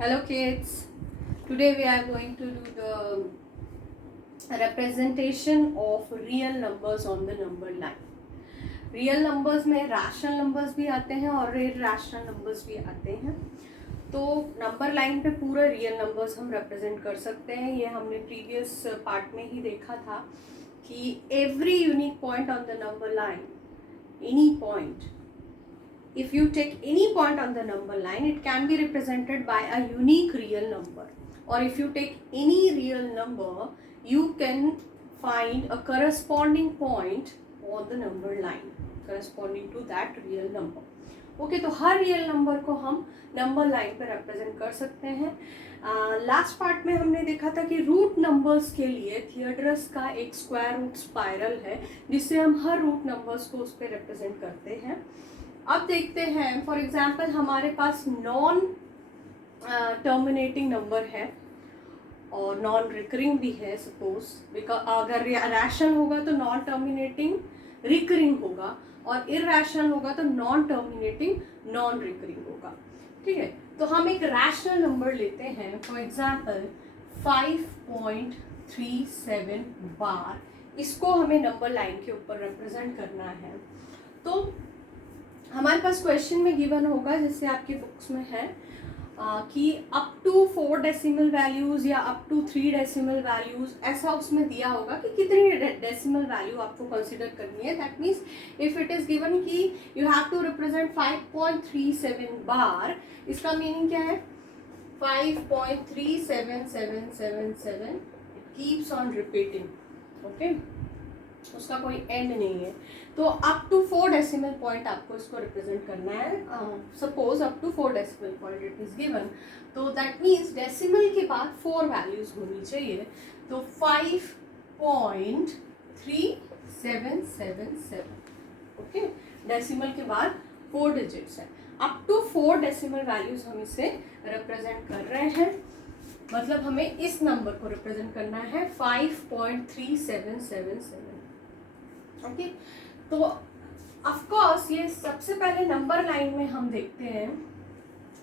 Hello kids, today we are going to do the representation of real numbers on the number line. Real numbers में rational numbers भी आते हैं और irrational numbers भी आते हैं. तो नंबर लाइन पे पूरा रियल नंबर्स हम रिप्रेजेंट कर सकते हैं. ये हमने प्रीवियस पार्ट में ही देखा था कि every unique point on the number line, any point, if you take any point on the number line, it can be represented by a unique real number. Or if you take any real number, you can find a corresponding point on the number line corresponding to that real number. Okay तो हर real number को हम number line पे represent कर सकते हैं. Last part में हमने देखा था कि रूट नंबर्स के लिए थियोडरस का एक स्क्वायर रूट स्पाइरल है जिससे हम हर रूट नंबर्स को उस पर रिप्रेजेंट करते हैं. अब देखते हैं, फॉर एग्जाम्पल हमारे पास नॉन टर्मिनेटिंग नंबर है और नॉन रिकरिंग भी है. सपोज बिकॉज अगर रैशनल होगा तो नॉन टर्मिनेटिंग रिकरिंग होगा और इरैशनल होगा तो नॉन टर्मिनेटिंग नॉन रिकरिंग होगा. ठीक है, तो हम एक रैशनल नंबर लेते हैं. फॉर एग्जाम्पल 5.37 बार. इसको हमें नंबर लाइन के ऊपर रिप्रेजेंट करना है. तो हमारे पास क्वेश्चन में गिवन होगा, जैसे आपकी बुक्स में है कि अप टू 4 डेसिमल वैल्यूज या अप टू 3 डेसिमल वैल्यूज, ऐसा उसमें दिया होगा कि कितनी डेसिमल वैल्यू आपको कंसिडर करनी है. That means if it is given कि यू हैव टू रिप्रेजेंट 5.37 बार, इसका मीनिंग क्या है? 5.37777 कीप्स ऑन रिपीटिंग. ओके, उसका कोई एंड नहीं है. तो अप टू 4 डेसिमल पॉइंट आपको इसको रिप्रेजेंट करना है. Suppose up to 4 decimal point it is given, तो दैट मीन्स डेसिमल के बाद 4 वैल्यूज होनी चाहिए. तो 5.3777. ओके, डेसिमल के बाद 4 डिजिट्स है. अप टू 4 डेसिमल वैल्यूज हम इसे रिप्रेजेंट कर रहे हैं. मतलब हमें इस नंबर को रिप्रेजेंट करना है 5.3777. ओके, तो ऑफ कोर्स ये सबसे पहले नंबर लाइन में हम देखते हैं.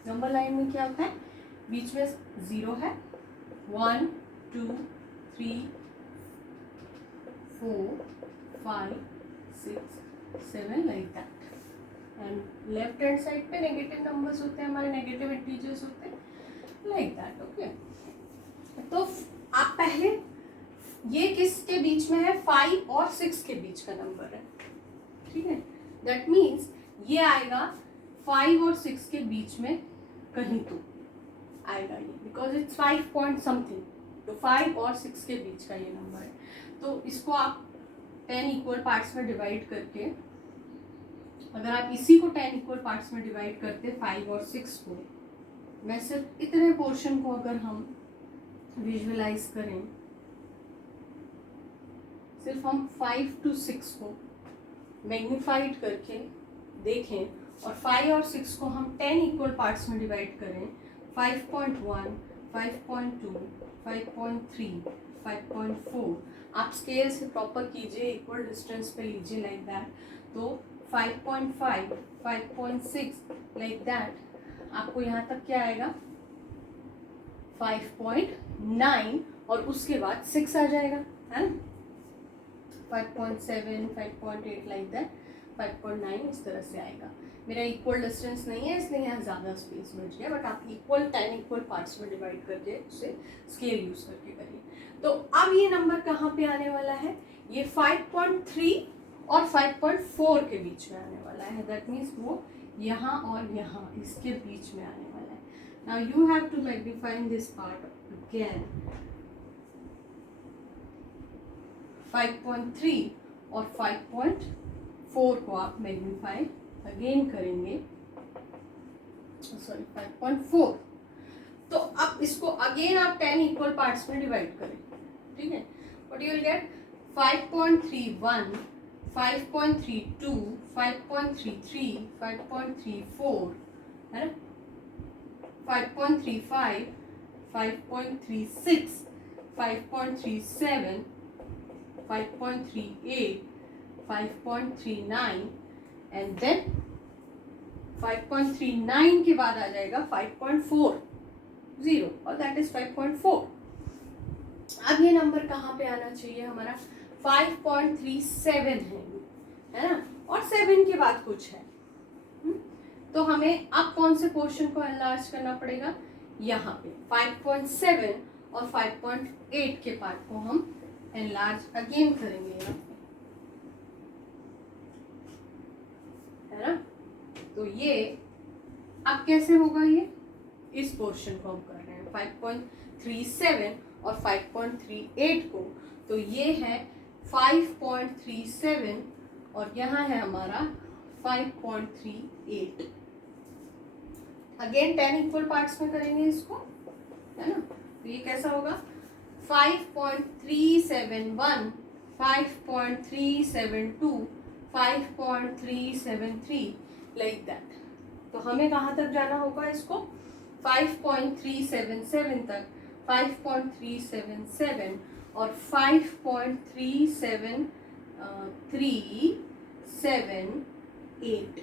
नंबर लाइन में क्या होता है? बीच में 0 है, 1 2 3 4 5 6 7 like that. And left hand side पे नेगेटिव नंबर्स होते हैं, हमारे नेगेटिव इंटीजर्स होते हैं लाइक दैट. ओके, तो आप पहले ये किसके बीच में है? 5 और 6 के बीच का नंबर है. ठीक है, दैट मीन्स ये आएगा 5 और 6 के बीच में कहीं तो आएगा ये, बिकॉज इट्स 5 पॉइंट समथिंग. तो 5 और 6 के बीच का ये नंबर है. तो इसको आप 10 इक्वल पार्ट्स में डिवाइड करके, अगर आप इसी को 10 इक्वल पार्ट्स में डिवाइड करते 5 और 6 को, मैं सिर्फ इतने पोर्शन को अगर हम विजुअलाइज करें, सिर्फ हम 5 to 6 को मैग्नीफाइड करके देखें और 5 और 6 को हम 10 इक्वल पार्ट्स में डिवाइड करें, 5.1 5.2 5.3 5.4. आप स्केल से प्रॉपर कीजिए, इक्वल डिस्टेंस पे लीजिए लाइक दैट. तो 5.5 5.6 लाइक दैट. आपको यहाँ तक क्या आएगा? 5.9 और उसके बाद 6 आ जाएगा, है ना? 5.7 5.8 लाइक दैट. 5.9 इस तरह से आएगा. मेरा इक्वल डिस्टेंस नहीं है इसलिए यहाँ ज़्यादा स्पेस बच गया, बट आप 10 इक्वल पार्ट्स में डिवाइड करके उसे स्केल यूज करके करिए. तो अब ये नंबर कहाँ पे आने वाला है? ये 5.3 और 5.4 के बीच में आने वाला है. दैट मीन्स वो यहाँ और यहाँ इसके बीच में आने वाला है. Now you have to magnify this part again. 5.3 और 5.4 को आप मैग्नीफाई अगेन करेंगे, सॉरी 5.4. तो अब इसको अगेन आप 10 इक्वल पार्ट्स में डिवाइड करें. ठीक है, व्हाट यू विल गेट? 5.31 5.32 5.33 5.34, है ना? 5.35 5.36 5.37 5.38 5.39 एंड देन 5.39 के बाद आ जाएगा 5.4. 0 और दैट इज 5.4। अब ये नंबर कहाँ पे आना चाहिए हमारा, 5.37 है ना, और 7 के बाद कुछ है। तो हमें अब कौन से पोर्शन को एनलार्ज करना पड़ेगा, यहाँ पे 5.7 और 5.8 के पार्ट को हम एनलार्ज अगेन करेंगे यहाँ पे, है ना। तो ये अब कैसे होगा, ये इस पोर्शन को हम कर रहे हैं 5.37 और 5.38 को, तो ये है 5.37 और यहाँ है हमारा 5.38। अगेन 10 इक्वल पार्ट्स में करेंगे इसको, है ना। तो ये कैसा होगा, 5.371, 5.372, 5.373 लाइक दैट। तो हमें कहाँ तक जाना होगा इसको, 5.377 तक, 5.377 और 5.378।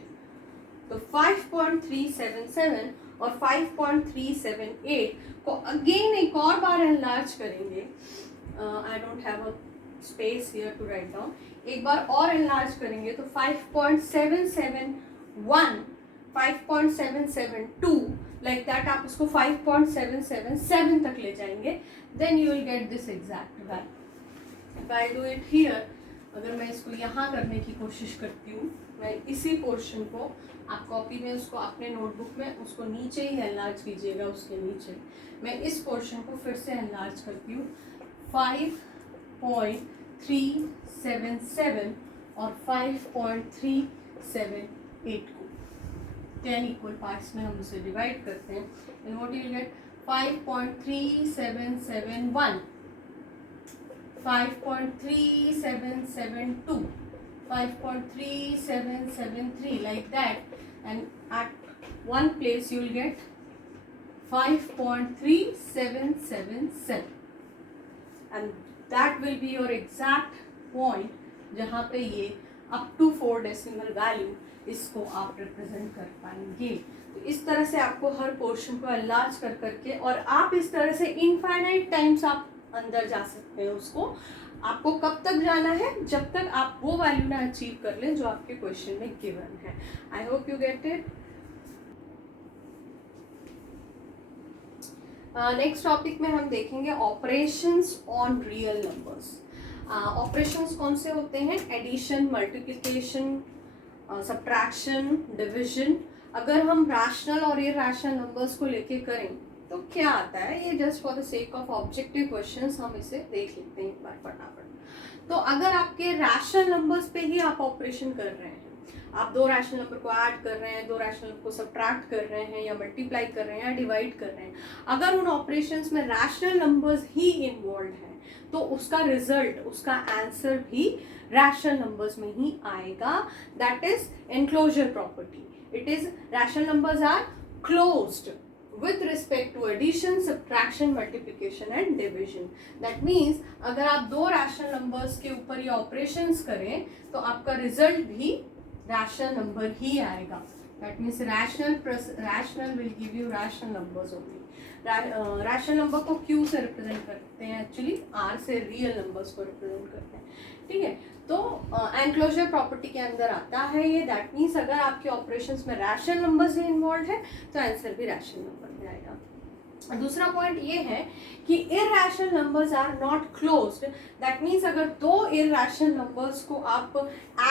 तो 5.377 और 5.378 को अगेन एक और बार एनलार्ज करेंगे। I don't have a space here to write down. एक बार और एनलार्ज करेंगे तो 5.771, 5.772 लाइक दैट, आप उसको 5.777 तक ले जाएंगे, then you will get this exact value. If I do it here, अगर मैं इसको यहाँ करने की कोशिश करती हूँ, मैं इसी पोर्शन को आप कॉपी में उसको अपने नोटबुक में उसको नीचे ही एनलार्ज कीजिएगा, उसके नीचे मैं इस पोर्शन को फिर से एनलार्ज करती हूँ 5.377 और 5.378 को 10 इक्वल पार्ट्स में हम उसे डिवाइड करते हैं, and what you will gate 5.3771, 5.3772, 5.3773 like that, and at one place you will get 5.3777, and that will be your exact point जहाँ पे ये up to 4 डेसिमल वैल्यू इसको आप रिप्रेजेंट कर पाएंगे। तो इस तरह से आपको हर पोर्शन को एनलार्ज कर करके, और आप इस तरह से इनफाइनाइट टाइम्स आप अंदर जा सकते हैं उसको। आपको कब तक जाना है, जब तक आप वो वैल्यू ना अचीव कर लें जो आपके क्वेश्चन में गिवन है। I hope you get it. Next topic में हम देखेंगे operations on real numbers. Operations कौन से होते हैं, एडिशन, मल्टीप्लिकेशन, सब्ट्रैक्शन, डिविजन। अगर हम रैशनल और इरैशनल नंबर्स को लेके करें तो क्या आता है, ये just for the sake of objective questions हम इसे देख लेते हैं एक बार फटाफट। तो अगर आपके रैशनल नंबर्स पे ही आप ऑपरेशन कर रहे हैं, आप 2 रैशनल नंबर को ऐड कर रहे हैं, 2 रैशनल नंबर को सब्ट्रैक्ट कर रहे हैं, या मल्टीप्लाई कर रहे हैं, या डिवाइड कर रहे हैं, अगर उन ऑपरेशंस में रैशनल नंबर्स ही इन्वॉल्व हैं तो उसका रिजल्ट, उसका आंसर भी रैशनल नंबर्स में ही आएगा। That is enclosure property. It is rational numbers are closed with respect to addition, subtraction, multiplication and division. That means अगर आप 2 रैशनल नंबर्स के ऊपर ये ऑपरेशंस करें तो आपका रिजल्ट भी रैशनल नंबर ही आएगा। That means rational will give you rational numbers only. Rational number को Q से रिप्रेजेंट करते हैं, एक्चुअली R से रियल नंबर्स को रिप्रेजेंट करते हैं, ठीक है। तो एनक्लोजर प्रॉपर्टी के अंदर आता है ये। दैट मीन्स अगर आपके ऑपरेशंस में रैशनल नंबर्स ही इन्वॉल्व है तो आंसर भी रैशनल नंबर में आएगा। दूसरा पॉइंट ये है कि irrational numbers are not closed. That means अगर 2 इरैशनल नंबर्स को आप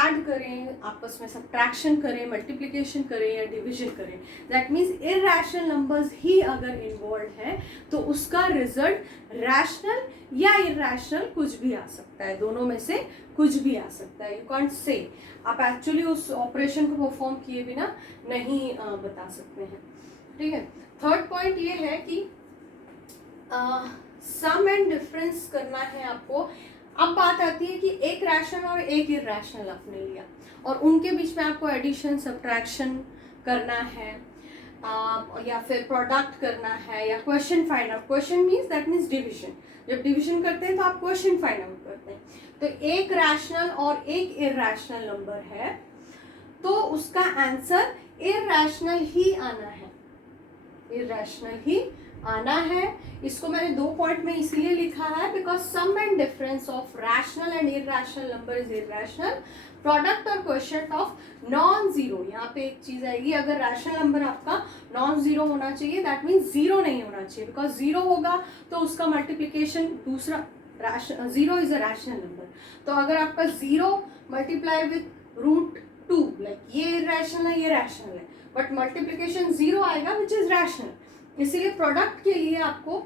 ऐड करें, आपस में सब्ट्रैक्शन करें, मल्टीप्लिकेशन करें या डिवीजन करें, दैट मीन्स इरैशनल नंबर्स ही अगर इन्वॉल्व है तो उसका रिजल्ट रैशनल या इरैशनल कुछ भी आ सकता है, दोनों में से कुछ भी आ सकता है। यू कांट से, आप एक्चुअली उस ऑपरेशन को परफॉर्म किए बिना नहीं बता सकते हैं, ठीक है। थर्ड पॉइंट ये है कि सम एंड डिफरेंस करना है आपको। अब बात आती है कि एक रैशनल और एक इरैशनल आपने लिया और उनके बीच में आपको एडिशन, सब्ट्रैक्शन करना है, या फिर प्रोडक्ट करना है, या question find out. Question means that means division. जब डिविजन करते हैं तो आप क्वेश्चन फाइंड आउट करते हैं। तो एक रैशनल और एक इरैशनल नंबर है तो उसका आंसर इरैशनल ही आना है। इरेशनल ही आना है। इसको मैंने 2 पॉइंट में इसलिए लिखा है because sum and difference of rational and irrational number is irrational. Product और क्वोशिएंट ऑफ नॉन जीरो, यहाँ पे एक चीज आएगी, अगर रैशनल नंबर आपका नॉन जीरो होना चाहिए, दैट मीन्स जीरो नहीं होना चाहिए, बिकॉज जीरो होगा तो उसका मल्टीप्लीकेशन दूसरा zero is a rational number. तो अगर आपका जीरो मल्टीप्लाई विथ √2, लाइक ये इरेशनल है, ये रैशनल है, बट मल्टीप्लीकेशन जीरो आएगा विच इज रैशनल। इसीलिए प्रोडक्ट के लिए आपको,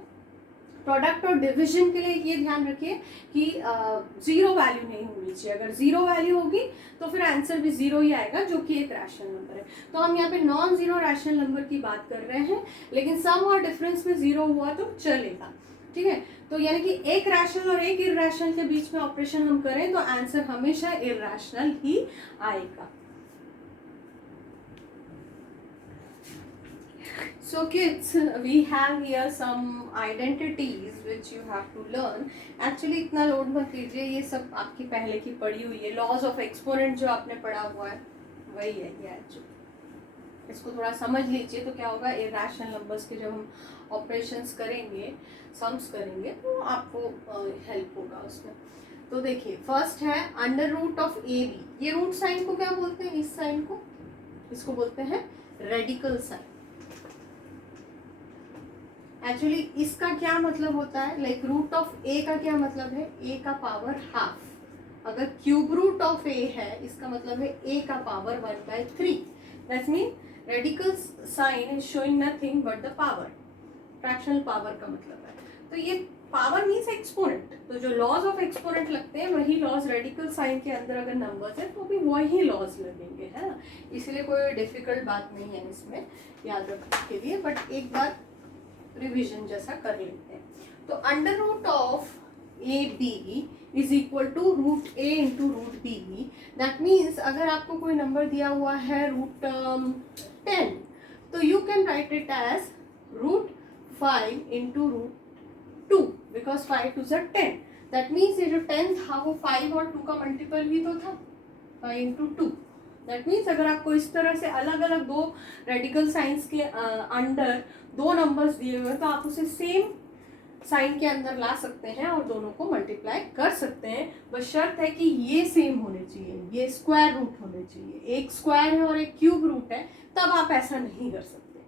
प्रोडक्ट और डिवीजन के लिए ये ध्यान रखिए कि जीरो वैल्यू नहीं होनी चाहिए। अगर जीरो वैल्यू होगी तो फिर आंसर भी जीरो ही आएगा, जो कि एक रैशनल नंबर है। तो हम यहाँ पे नॉन जीरो रैशनल नंबर की बात कर रहे हैं, लेकिन सम और डिफरेंस में जीरो हुआ तो चलेगा, ठीक है। तो यानी कि एक रैशनल और एक इरैशनल के बीच में ऑपरेशन हम करें तो आंसर हमेशा इरैशनल ही आएगा। So kids, we have here some identities which you have to learn. Actually इतना लोड मत लीजिए, ये सब आपकी पहले की पढ़ी हुई है। लॉज ऑफ एक्सपोनेंट जो आपने पढ़ा हुआ है वही है ये एक्चुअली। इसको थोड़ा समझ लीजिए तो क्या होगा, इरैशनल नंबर्स के जब हम ऑपरेशंस करेंगे, सम्स करेंगे, तो आपको हेल्प होगा उसमें। तो देखिए फर्स्ट है under root of a b. ये रूट साइन को क्या बोलते हैं, इस साइन को, इसको बोलते हैं रेडिकल साइन। एक्चुअली इसका क्या मतलब होता है, लाइक रूट ऑफ ए का क्या मतलब है, ए का पावर हाफ। अगर क्यूब रूट ऑफ ए है, इसका मतलब है ए का power 1/3। That's mean radical sign is showing nothing but the power, fractional power का मतलब है। तो ये पावर मीन्स एक्सपोनेंट, तो जो लॉज ऑफ एक्सपोनेंट लगते हैं वही लॉज रेडिकल साइन के अंदर अगर नंबर्स है तो भी वही लॉज लगेंगे, है ना। इसलिए कोई डिफिकल्ट बात नहीं है इसमें याद रखने के लिए, बट एक बार रिवीजन जैसा कर लेते हैं। तो under root of a b is equal to root a into root b. That means अगर आपको कोई नंबर दिया हुआ है √10, तो you can write it as √5 into √2, because 5 2 10। That means ये जो 10 था वो 5 और 2 का मल्टीपल ही तो था, 5 इंटू 2। दैट मीन्स अगर आपको इस तरह से अलग अलग दो रेडिकल साइंस के अंडर दो नंबर्स दिए हुए हैं तो आप उसे सेम साइन के अंदर ला सकते हैं और दोनों को मल्टीप्लाई कर सकते हैं। बस शर्त है कि ये सेम होने चाहिए, ये स्क्वायर रूट होने चाहिए। एक स्क्वायर है और एक क्यूब रूट है तब आप ऐसा नहीं कर सकते,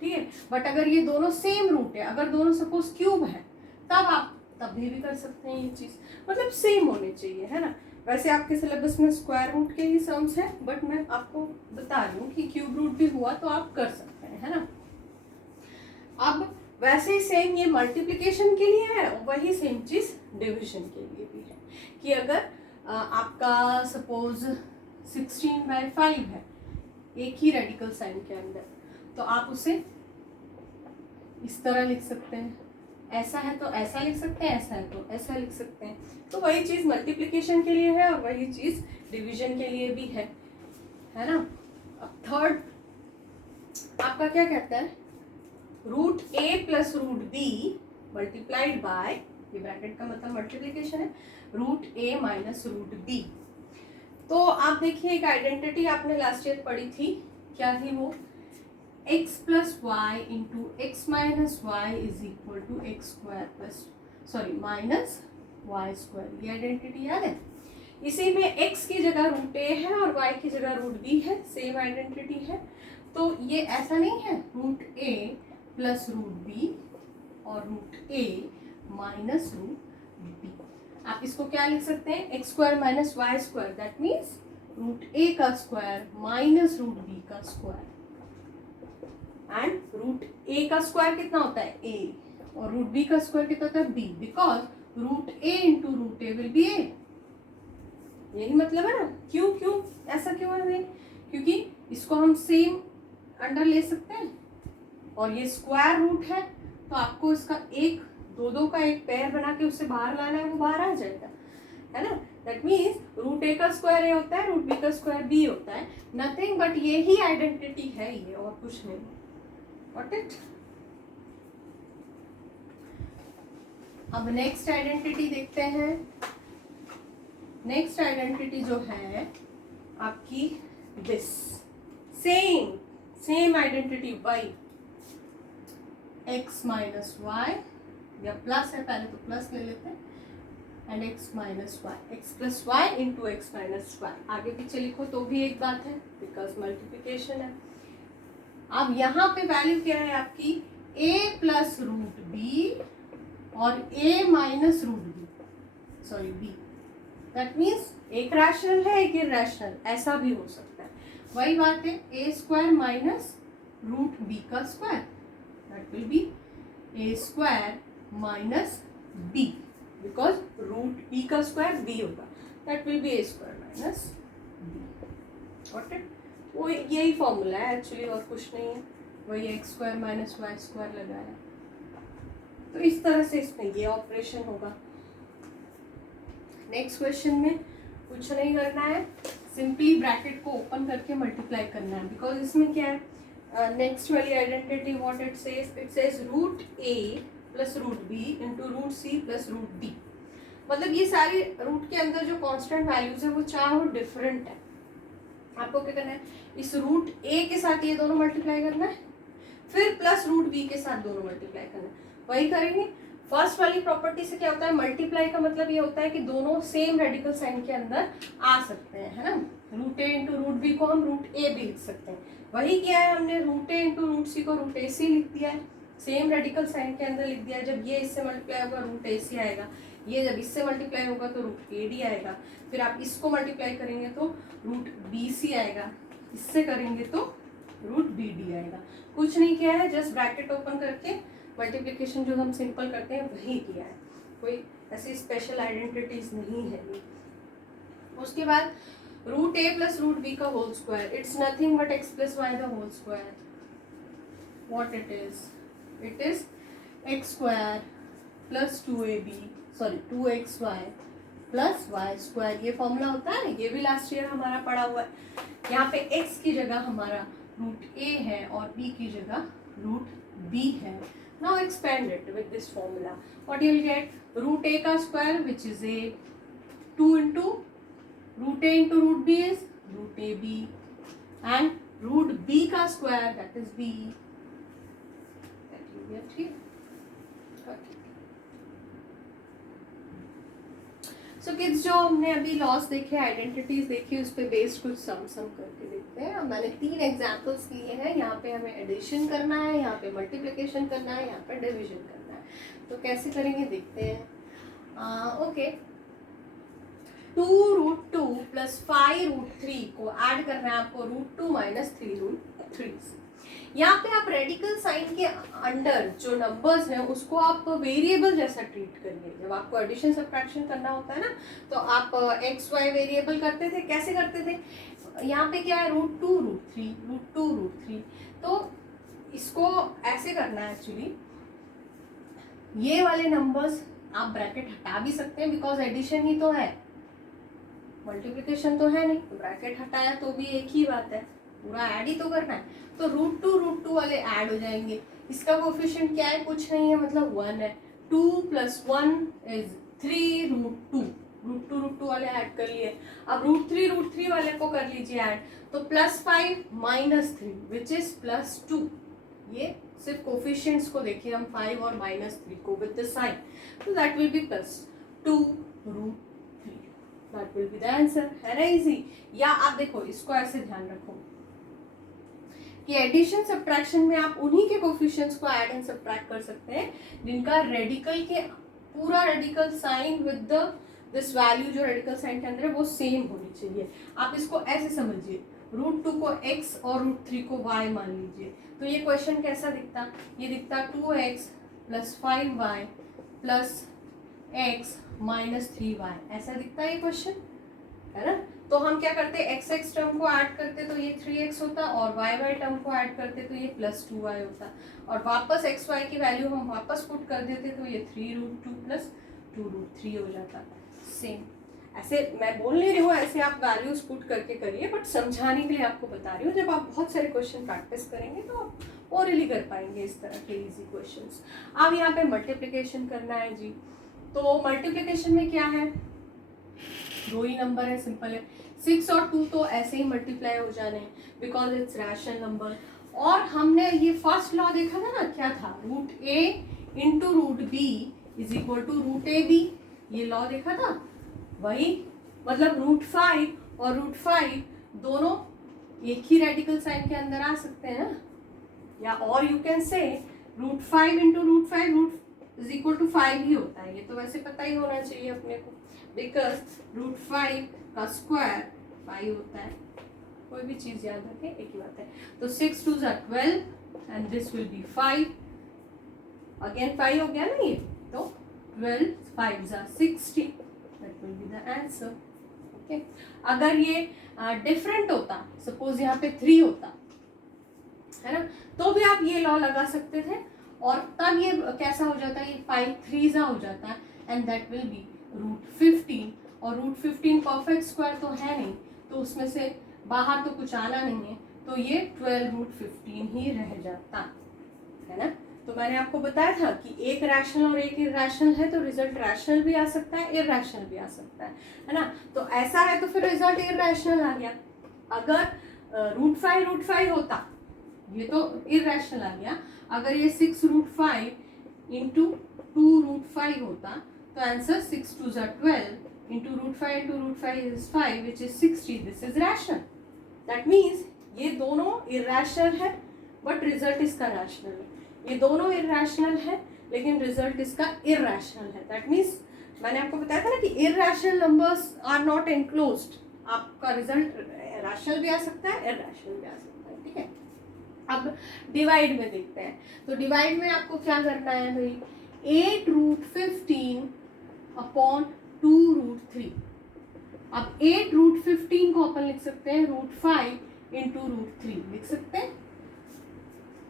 ठीक है। बट अगर ये दोनों सेम रूट है, अगर दोनों सपोज क्यूब है, तब आप तभी भी कर सकते हैं। ये चीज मतलब सेम होने चाहिए, है ना। वैसे आपके सिलेबस में स्क्वायर रूट के ही सम्स है, बट मैं आपको बता रही हूँ कि क्यूब रूट भी हुआ तो आप कर सकते हैं, है ना। अब वैसे ही सेम ये मल्टीप्लिकेशन के लिए है, वही सेम चीज डिवीजन के लिए भी है कि अगर आपका सपोज 16/5 है एक ही रेडिकल साइन के अंदर, तो आप उसे इस तरह लिख सकते हैं। ऐसा है तो ऐसा लिख सकते हैं, ऐसा है तो ऐसा लिख सकते हैं। तो वही चीज मल्टीप्लिकेशन के लिए है और वही चीज डिवीजन के लिए भी है ना। अब थर्ड आपका क्या कहता है, √a plus √b multiplied by, ये ब्रैकेट का मतलब मल्टीप्लिकेशन है, √a माइनस √b। तो आप देखिए एक आइडेंटिटी आपने लास्ट ईयर पढ़ी थी, क्या थी वो, x plus y into x minus y is equal to x square plus minus y square. ये आइडेंटिटी याद है। इसी में x की जगह √a है और y की जगह √b है, सेम आइडेंटिटी है। तो ये ऐसा नहीं है √a प्लस √b और √a माइनस √b। आप इसको क्या लिख सकते हैं, x square minus y square, that means √a का स्क्वायर माइनस √b का स्क्वायर। एंड √a का स्क्वायर कितना होता है, a, और √b का स्क्वायर कितना होता है, b, because √a into √a will be a। यही मतलब है ना। क्यों ऐसा क्यों है भाई, क्योंकि इसको हम सेम अंडर ले सकते हैं और ये स्क्वायर रूट है, तो आपको इसका एक दो का एक पेयर बना के उससे बाहर लाना है, वो बाहर आ जाएगा, है ना। दैट मीन्स √a का स्क्वायर a होता है, √b का स्क्वायर b होता है, नथिंग बट ये ही आइडेंटिटी है, ये और कुछ नहीं। Got it? अब नेक्स्ट आइडेंटिटी देखते हैं। नेक्स्ट आइडेंटिटी जो है आपकी this same identity y, x minus y, या प्लस है पहले तो प्लस ले लेते हैं, and x minus y, x plus y into x minus y, आगे पीछे लिखो तो भी एक बात है बिकॉज मल्टीप्लिकेशन है। अब यहाँ पे वैल्यू क्या है आपकी, a प्लस रूट बी और a minus root b, sorry b, that means एक रैशनल है एक इरैशनल, ऐसा भी हो सकता है। वही बात है a square minus root b का square, that will be a square minus b, because root b का स्क्वायर b होगा, that will be a square minus b। Got it? वो यही फॉर्मूला है एक्चुअली, और कुछ नहीं है, वही x square minus y square लगाया, तो इस तरह से इसमें ये ऑपरेशन होगा। नेक्स्ट क्वेश्चन में कुछ नहीं करना है, सिंपली ब्रैकेट को ओपन करके मल्टीप्लाई करना है, बिकॉज इसमें क्या है, नेक्स्ट वाली identity what it says root a plus root b into root c plus root d, मतलब ये सारी रूट के अंदर जो कांस्टेंट वैल्यूज है वो चारों डिफरेंट है। आपको क्या करना है, इस रूट ए के साथ ये दोनों मल्टीप्लाई करना है, फिर प्लस रूट बी के साथ दोनों मल्टीप्लाई करना है, वही करेंगे। फर्स्ट वाली प्रॉपर्टी से क्या होता है, मल्टीप्लाई का मतलब ये होता है कि दोनों सेम रेडिकल साइन के अंदर आ सकते हैं, है ना। Root a into root B को हम रूट ए भी लिख सकते हैं, वही किया है हमने, रूट ए इंटू रूट सी को रूट ए सी लिख दिया है, सेम रेडिकल साइन के अंदर लिख दिया है। जब ये इससे मल्टीप्लाई होगा रूट ए सी आएगा, ये जब इससे मल्टीप्लाई होगा तो रूट ए डी आएगा, फिर आप इसको मल्टीप्लाई करेंगे तो रूट बी सी आएगा, इससे करेंगे तो रूट बी डी आएगा। कुछ नहीं किया है, जस्ट ब्रैकेट ओपन करके मल्टीप्लिकेशन जो हम सिंपल करते हैं वही किया है, कोई ऐसी स्पेशल आइडेंटिटीज नहीं है ये। उसके बाद root a plus root b का whole square, it's nothing but x plus y the whole square, what it is x square plus 2ab, sorry 2xy plus y square, ये फॉर्मूला होता है, ये भी लास्ट ईयर हमारा पढ़ा हुआ है। यहाँ पे x की जगह हमारा रूट a है और b की जगह रूट b है। Now expand it with this formula. What you will get? Root a का square which is a 2 into root a into root b is root ab, and root b का square that is b, that you get here. Okay. So kids, जो हमने अभी loss देखे, identities देखी, उस पर based कुछ सम करके देखते हैं। अब मैंने 3 एग्जाम्पल्स लिए हैं, यहाँ पे हमें एडिशन करना है, यहाँ पे मल्टीप्लिकेशन करना है, यहाँ पे डिविजन करना है, तो कैसे करेंगे देखते हैं। ओके, 2√2 प्लस 5√3 को ऐड करना है आपको, √2 माइनस 3√3। यहाँ पे आप रेडिकल साइन के अंडर जो नंबर्स हैं उसको आप वेरिएबल जैसा ट्रीट करिए। जब आपको एडिशन सब्ट्रैक्शन करना होता है ना, तो आप एक्स वाई वेरिएबल करते थे, कैसे करते थे, यहाँ पे क्या है √2 √3 √3, तो इसको ऐसे करना है एक्चुअली। ये वाले नंबर्स आप ब्रैकेट हटा भी सकते हैं, बिकॉज एडिशन ही तो है, मल्टीप्लिकेशन तो है नहीं, तो ब्रैकेट हटाया तो भी एक ही बात है, पूरा ऐड ही तो करना है। तो √2 वाले ऐड हो जाएंगे। इसका कोफिशिएंट क्या है, कुछ नहीं है, मतलब 1 है। 2 + 1 इज 3√2, √2 वाले ऐड कर लिए। अब √3 वाले को कर लीजिए ऐड, तो +5 - 3 विच इज +2। ये सिर्फ कोफिशिएंट्स को देखिए हम, 5 और -3 को विद द साइन, तो that will B +2√3, that will be the answer. है ना इजी। या आप देखो, इसको ऐसे ध्यान रखो कि एडिशन सब्ट्रैक्शन में आप उन्हीं के कोफिशिएंट्स को ऐड एंड सब्ट्रैक्ट कर सकते हैं जिनका रेडिकल के पूरा radical sign with the this value जो रेडिकल साइन के अंदर है वो सेम होनी चाहिए। आप इसको ऐसे समझिए, √2 को x और √3 को y मान लीजिए, तो ये क्वेश्चन कैसा दिखता, ये दिखता 2x + 5y + x - 3y, ऐसा दिखता है ये क्वेश्चन, है ना। तो हम क्या करते, x टर्म को ऐड करते तो ये 3x होता, और y टर्म को ऐड करते तो ये +2y होता, और वापस xy की वैल्यू हम वापस पुट कर देते तो ये 3√2 + 2√3 हो जाता। सेम ऐसे मैं बोल नहीं रही हूँ, ऐसे आप वैल्यूज पुट करके करिए, बट समझाने के लिए आपको बता रही हूँ। जब आप बहुत सारे क्वेश्चन प्रैक्टिस करेंगे तो आप ओरली कर पाएंगे इस तरह के इजी क्वेश्चंस। अब यहाँ पे मल्टीप्लिकेशन करना है जी, तो मल्टीप्लिकेशन में क्या है, 2 ही नंबर है, सिंपल है। 6 और 2 तो ऐसे ही मल्टीप्लाई हो जाने हैं बिकॉज इट्स रैशनल नंबर। और हमने ये फर्स्ट लॉ देखा था ना, क्या था, root a into root b is equal to root a b, ये लॉ देखा था। वही मतलब रूट 5 और रूट 5 दोनों एक ही रेडिकल साइन के अंदर आ सकते हैं ना, या और you can say root 5 into root 5 root is equal to 5 ही होता है। ये तो वैसे पता ही होना चाहिए अपने को, बिकॉज रूट 5 का स्क्वायर 5 होता है। कोई भी चीज याद रखें, एक ही बात है। तो 6 2 are 12 and this will be 5, again 5 हो गया ना ये, तो 12 5 are 60, that will be the answer. Okay, अगर ये डिफरेंट होता, सपोज यहाँ पे 3 होता है ना, तो भी आप ये लॉ लगा सकते थे, और तब ये कैसा हो जाता है, ये 5 3 हो जाता है, and that will be root 15, और रूट 15 परफेक्ट स्क्वायर तो है नहीं, तो उसमें से बाहर तो कुछ आना नहीं है, तो ये 12 रूट 15 ही रह जाता है ना। तो मैंने आपको बताया था कि एक रैशनल और एक इरैशनल है, तो रिजल्ट रैशनल भी आ सकता है, इरैशनल भी आ सकता है ना। तो ऐसा है तो फिर रिजल्ट इरैशनल आ गया। अगर रूट 5 होता, ये तो इरैशनल आ गया। अगर ये 6 रूट 5 इंटू 2 रूट 5 होता, तो answer 6 2 are 12 into root 5 into root 5 is 5 which is 60, this is rational. That means ये दोनों इरैशनल है बट रिजल्ट इसका रैशनल है, ये दोनों इरैशनल है लेकिन रिजल्ट इसका इरैशनल है। दैट मीन्स मैंने आपको बताया था ना कि irrational numbers are not enclosed, आपका रिजल्ट रैशनल भी आ सकता है, इरैशनल भी आ सकता है। ठीक है, अब डिवाइड में देखते हैं। तो डिवाइड में आपको क्या करना है भाई, 8 रूट 15 अपॉन 2 रूट 3। अब 8 रूट 15 को अपन लिख सकते हैं रूट 5 इंटू रूट 3 लिख सकते हैं।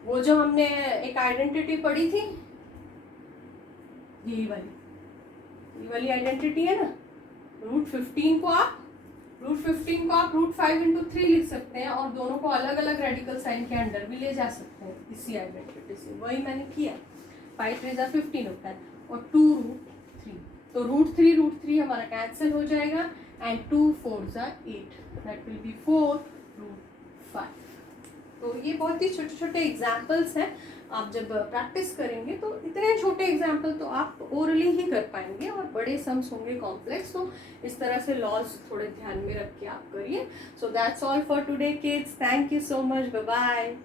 वो जो हमने एक आइडेंटिटी पढ़ी थी, ये वाली आइडेंटिटी है ना, रूट 15 को आप रूट 5 इंटू 3 लिख सकते हैं, और दोनों को अलग अलग रेडिकल साइन के अंडर भी ले जा सकते हैं इसी आइडेंटिटी से। वही मैंने किया, 5 3 15 होता है, और 2 रूट 3, तो रूट 3 हमारा कैंसिल हो जाएगा, and 2 4 8, that will be 4 root 5। तो ये बहुत ही छोटे छोटे एग्जाम्पल्स हैं, आप जब प्रैक्टिस करेंगे तो इतने छोटे एग्जाम्पल तो आप ओरली ही कर पाएंगे, और बड़े सम्स होंगे कॉम्प्लेक्स, तो इस तरह से लॉज थोड़े ध्यान में रख के आप करिए। So that's all for today kids, thank you so much, bye bye.